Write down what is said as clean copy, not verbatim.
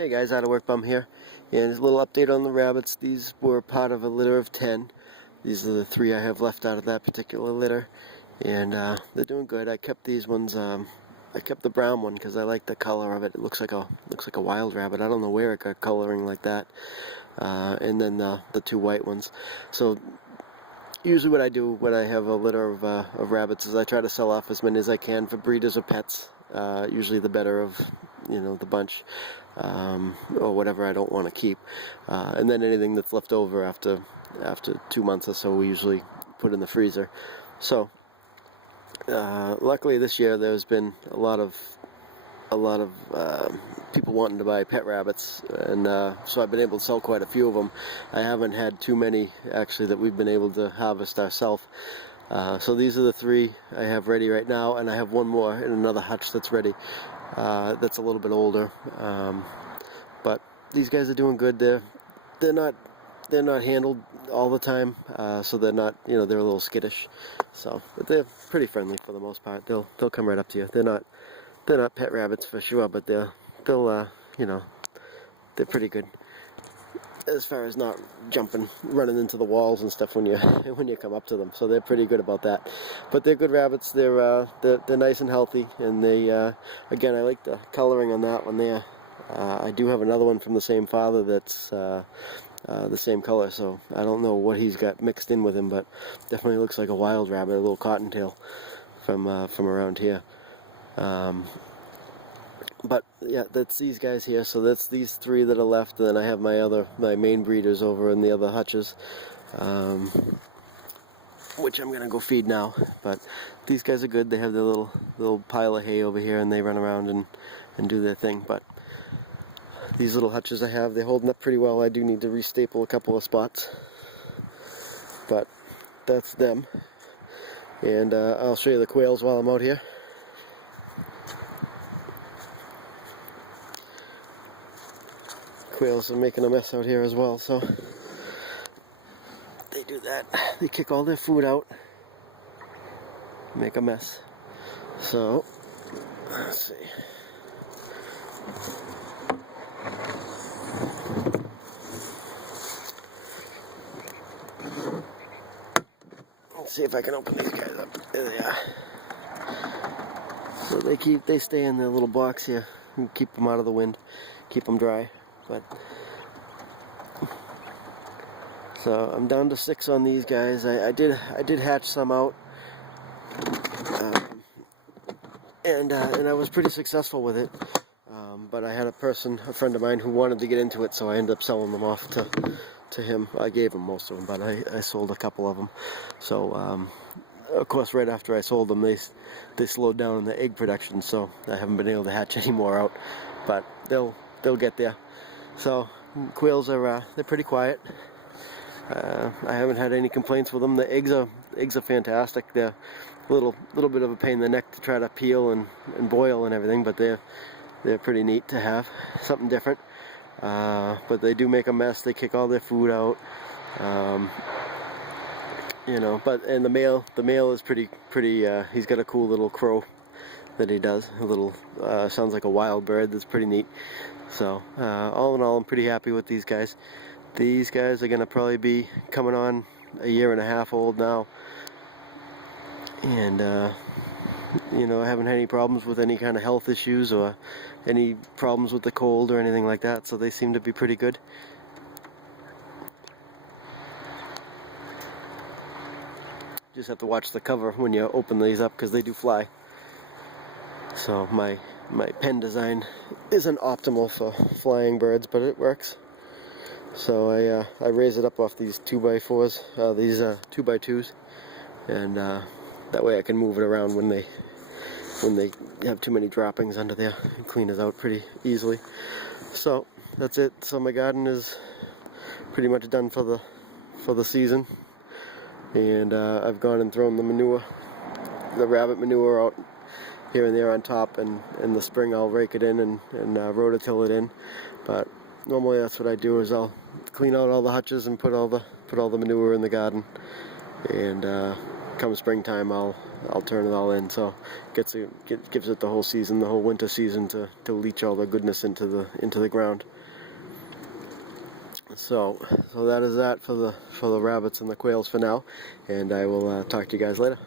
Hey guys, outofworkbum here, and a little update on the rabbits. These were part of a litter of 10. These are the 3 I have left out of that particular litter, and they're doing good. I kept these ones. I kept the brown one because I like the color of it. It looks like a wild rabbit. I don't know where it got coloring like that. And then the 2 white ones. So usually what I do when I have a litter of rabbits is I try to sell off as many as I can for breeders or pets. Usually the better of the bunch, or whatever I don't want to keep, and then anything that's left over after 2 months or so we usually put in the freezer. So luckily this year there's been a lot of people wanting to buy pet rabbits, and so I've been able to sell quite a few of them. I haven't had too many actually that we've been able to harvest ourselves. So these are the 3 I have ready right now, and I have one more in another hutch that's ready. That's a little bit older, but these guys are doing good. They're not handled all the time, so they're not, they're a little skittish. So, but they're pretty friendly for the most part. They'll come right up to you. They're not pet rabbits for sure, but they're pretty good as far as not running into the walls and stuff when you come up to them. So they're pretty good about that. But they're good rabbits. They're nice and healthy, and they again, I like the coloring on that one there. I do have another one from the same father that's the same color, so I don't know what he's got mixed in with him, but definitely looks like a wild rabbit, a little cottontail from around here. But yeah, that's these guys here. So that's these 3 that are left, and then I have my main breeders over in the other hutches, which I'm gonna go feed now. But these guys are good. They have their little pile of hay over here, and they run around and do their thing. But these little hutches I have, they're holding up pretty well. I do need to restaple a couple of spots, but that's them. And I'll show you the quails while I'm out here. Quails are making a mess out here as well, so they do that. They kick all their food out, make a mess. So let's see. Let's see if I can open these guys up. There they are. So they stay in their little box here and keep them out of the wind, keep them dry. But so I'm down to 6 on these guys. I did hatch some out, and I was pretty successful with it. But I had a friend of mine who wanted to get into it, so I ended up selling them off to him. I gave him most of them, but I sold a couple of them. So of course, right after I sold them, they slowed down in the egg production, so I haven't been able to hatch any more out. But they'll get there. So quails are they're pretty quiet. I haven't had any complaints with them. The eggs are fantastic. They're a little bit of a pain in the neck to try to peel and boil and everything, but they're pretty neat to have, something different. But they do make a mess. They kick all their food out. But and the male is pretty. He's got a cool little crow that he does. A little sounds like a wild bird. That's pretty neat. So all in all, I'm pretty happy with these guys. These guys are gonna probably be coming on a 1.5 years old now, and I haven't had any problems with any kind of health issues or any problems with the cold or anything like that. So they seem to be pretty good. Just have to watch the cover when you open these up because they do fly. So my pen design isn't optimal for flying birds, but it works. So I raise it up off these 2x4s, these 2x2s, and that way I can move it around when they have too many droppings under there and clean it out pretty easily. So that's it. So my garden is pretty much done for the season, and I've gone and thrown the rabbit manure out here and there on top, and in the spring I'll rake it in and rototill it in. But normally that's what I do, is I'll clean out all the hutches and put all the manure in the garden, and come springtime I'll turn it all in, so gives it the whole season, the whole winter season to leach all the goodness into the ground. So that is that for the rabbits and the quails for now, and I will talk to you guys later.